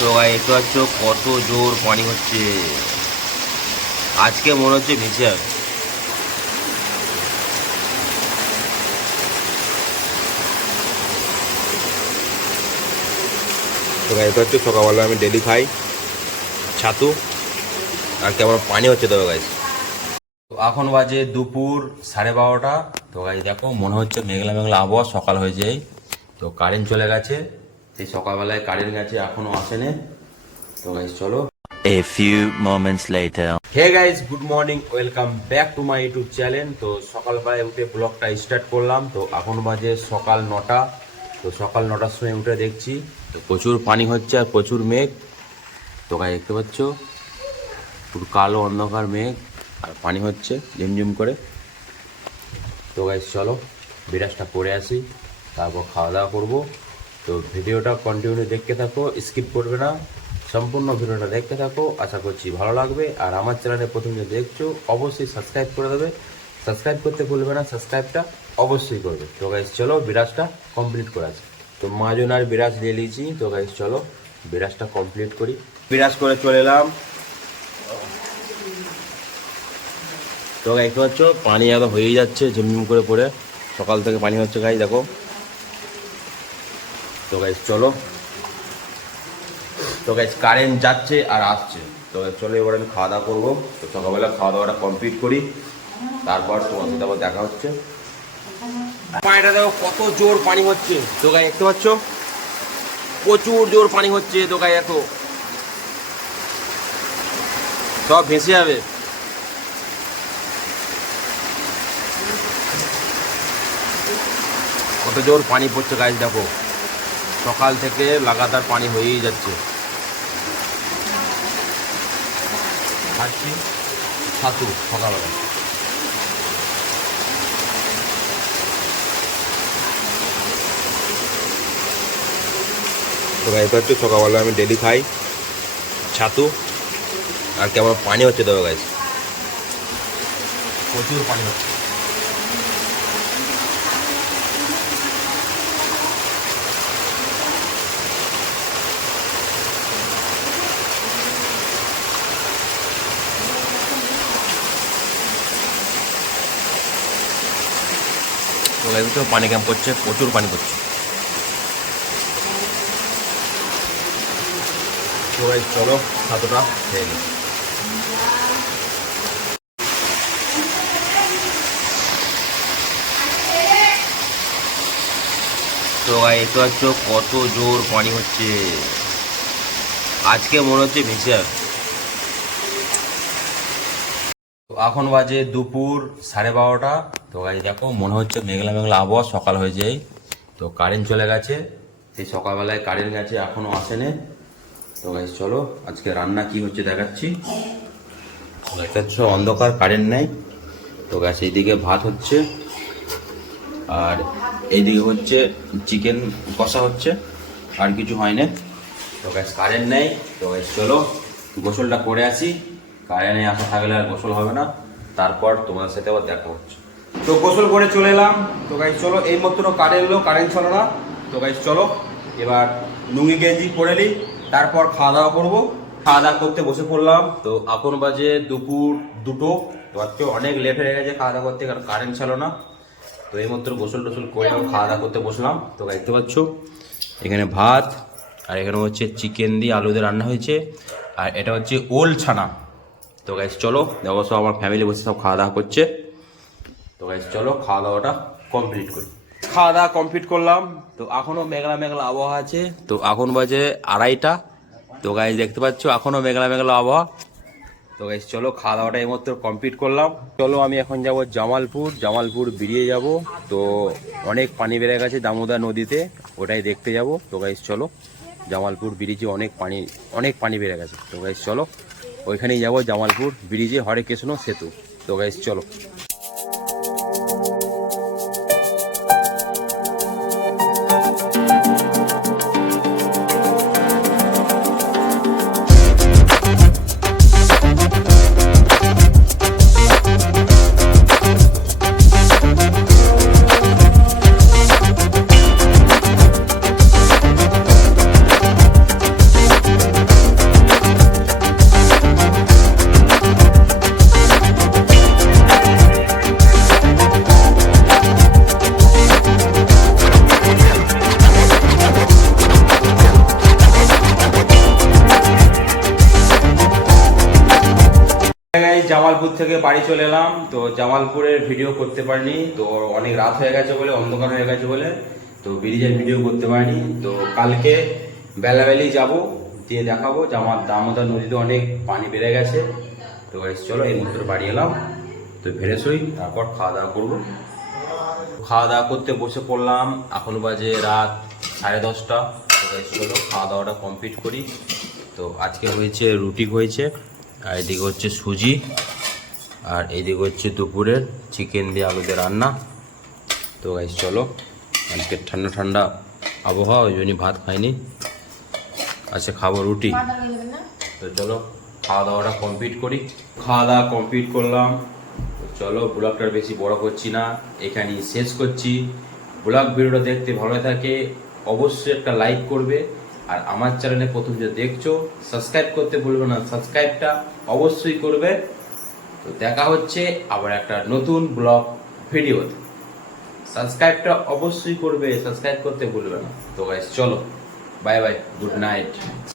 তো ভাই একটু হচ্ছে কত জোর পানি হচ্ছে, আজকে মনে হচ্ছে ভেসে যাবে। তো ভাই এটা হচ্ছে সকালবেলা আমি ডেলি খাই ছাতু, আর কেমন পানি হচ্ছে তবে গাইস। তো এখন বাজে দুপুর 12:30। তো গাইস দেখো মনে হচ্ছে মেঘলা মেঘলা আবহাওয়া, সকাল হয়ে যায়। তো কারেন্ট চলে গেছে, সেই সকালবেলায় কারেন্ট গেছে, এখনো আসেনি। তো গাইস চলো। A few moments later. Hey guys, good morning, welcome back to my YouTube channel. তো সকালবেলায় উঠে ব্লগটা স্টার্ট করলাম। তো এখন বাজে সকাল 9টা। তো সকাল 9টার সময় উঠে দেখছি তো প্রচুর পানি হচ্ছে আর প্রচুর মেঘ। তো গাইস দেখতে পাচ্ছ পুরো কালো অন্ধকার মেঘ আর পানি হচ্ছে ঝিমঝিম করে। তো গাইস চলো বিরাজটা পরে আসি, তারপর খাওয়া দাওয়া করবো। তো ভিডিওটা কন্টিনিউ দেখতে থাকো, স্কিপ করবে না, সম্পূর্ণ ভিডিওটা দেখতে থাকো, আশা করছি ভালো লাগবে। আর আমার চ্যানেলে প্রথম যে দেখছো অবশ্যই সাবস্ক্রাইব করে দেবে, সাবস্ক্রাইব করতে ভুলবে না, সাবস্ক্রাইবটা অবশ্যই করবে। তো গাইস চলো বিরাজটা কমপ্লিট করে আসি। তো মাজন আর বিরাজ নিয়ে নিয়েছি। তো গাইস চলো বিরাজটা কমপ্লিট করি। বিরাজ করে চলে এলাম। তো গাইস হচ্ছে পানি একদম হয়েই যাচ্ছে ঝিমঝিম করে পড়ে, সকাল থেকে পানি হচ্ছে গাইস দেখো। তো গাইস চলো। তো গাইস কারেন্ট যাচ্ছে আর আসছে। তো চলো এবার আমি খাওয়া দাওয়া করবো। তো সকালবেলা খাওয়া দাওয়াটা কমপ্লিট করি, তারপর তোমার সাথে আবার দেখা হচ্ছে। পানিটা দেখো কত জোর পানি হচ্ছে। তো গাইস দেখতে পাচ্ছ প্রচুর জোর পানি হচ্ছে। তো গাইস দেখো সব ভেসে যাবে। কত জোর পানি পড়ছে গাইস দেখো, সকাল থেকে লাগাতার পানি হয়েই যাচ্ছে। খাচ্ছি ছাতু সকালবেলা। তো গাইস হচ্ছে সকালবেলা আমি ডেলি খাই ছাতু, আর কেমন পানি হচ্ছে তবে গাইস, প্রচুর পানি হচ্ছে। তো গাইস তো পানি ক্যাম্প করছে, প্রচুর পানি পড়ছে। তো গাইস চলো ছাতুটা খেয়ে নিই। তো গাইস তো হচ্ছে কত জোর পানি হচ্ছে, আজকে মনে হচ্ছে ভেসে যাবে। তো এখন বাজে দুপুর 12:30। তো গাইস দেখো মনে হচ্ছে মেঘলা মেঘলা আবহাওয়া, সকাল হয়ে যায়। তো কারেন্ট চলে গেছে, সেই সকালবেলায় কারেন্ট গেছে, এখনো আসেনি। তো গাইস চলো আজকে রান্না কি হচ্ছে দেখাচ্ছি। অন্ধকার, কারেন্ট নেই। তো গাইস এইদিকে ভাত হচ্ছে আর এইদিকে হচ্ছে চিকেন কষা হচ্ছে, আর কিছু হয় না। তো গাইস কারেন্ট নেই। তো গাইস চলো গোসলটা করে আসি, কারেন্টে আসা থাকলে আর গোসল হবে না, তারপর তোমাদের সাথে আবার দেখা হচ্ছে। তো গোসল করে চলে এলাম। তো গাইস চলো এই মাত্র কারেন্ট এলো, কারেন্ট ছিল না। তো গাইস চলো এবার লুঙ্গি গেঞ্জি পরে নিই, তারপর খাওয়া দাওয়া করবো। খাওয়া দাওয়া করতে বসে পড়লাম। তো এখন বাজে দুপুর 2টো। তো আজকে অনেক লেট হয়ে গেছে খাওয়া দাওয়া করতে, কারণ কারেন্ট ছিল না। তো এই মাত্র গোসল টোসল করে আমি খাওয়া দাওয়া করতে বসলাম। তো দেখতে পাচ্ছ এখানে ভাত, আর এখানে হচ্ছে চিকেন দিয়ে আলু দিয়ে রান্না হয়েছে, আর এটা হচ্ছে ওল ছানা। তো গাইস চলো দেখো সব আমার ফ্যামিলি বসে সব খাওয়া দাওয়া করছে। তো গাইস চলো খাওয়া দাওয়াটা কমপ্লিট করি। খাওয়া দাওয়া কমপ্লিট করলাম। তো এখনো মেঘলা মেঘলা আবহাওয়া আছে। তো এখন বাজে 2:30। তো গাইস দেখতে পাচ্ছ এখনো মেঘলা মেঘলা আবহাওয়া। তো গাইস চলো খাওয়া দাওয়াটা এইমাত্র কমপ্লিট করলাম। চলো আমি এখন যাব জামালপুর বেরিয়ে যাব। তো অনেক পানি বেড়ে গেছে দামোদর নদীতে, ওটাই দেখতে যাব। তো গাইস চলো জামালপুর ব্রিজে অনেক পানি বেড়ে গেছে। তো গাইস চলো ওইখানেই যাব, জামালপুর ব্রিজে হরে কৃষ্ণ সেতু। তো গাইস চলো। জামালপুর থেকে বাড়ি চলে এলাম। তো জামালপুরের ভিডিও করতে পারিনি, তো অনেক রাত হয়ে গেছে বলে, অন্ধকার হয়ে গেছে বলে তো ব্রিজের ভিডিও করতে পারিনি। তো কালকে বেলাবেলি যাব, দিয়ে দেখাবো যে আমার দামোদর নদীতে অনেক পানি বেড়ে গেছে। তো চলো এই মুহূর্তে বাড়ি এলাম, তো ফ্রেশ হই, তারপর খাওয়া দাওয়া করবো। খাওয়া দাওয়া করতে বসে পড়লাম, এখন বাজে রাত 10:30। তো চলো খাওয়া দাওয়াটা কমপ্লিট করি। তো আজকে হয়েছে রুটি হয়েছে, আর এদিকে হচ্ছে সুজি, আর এইদিকে হচ্ছে দুপুরের চিকেন দিয়ে আলু দিয়ে রান্না। তো গাইস চলো, আজকে ঠান্ডা ঠান্ডা আবহাওয়া, ওই জন্যই ভাত খাইনি, আজকে খাবো রুটি। তো চলো খাওয়া দাওয়াটা কমপ্লিট করি। খাওয়া দাওয়া কমপ্লিট করলাম। তো চলো ব্লগটার বেশি বড় করছি না, এখানেই শেষ করছি। ব্লগ ভিডিওটা দেখতে ভালো থাকে অবশ্যই একটা লাইক করবে, আর আমার চ্যানেলে প্রথম যে দেখছো সাবস্ক্রাইব করতে ভুলবে না, সাবস্ক্রাইবটা অবশ্যই করবে। তো দেখা হচ্ছে আবার একটা নতুন ব্লগ ভিডিওতে। সাবস্ক্রাইবটা অবশ্যই করবে, সাবস্ক্রাইব করতে ভুলবে না। তো গাইস চলো, বাই বাই, গুড নাইট।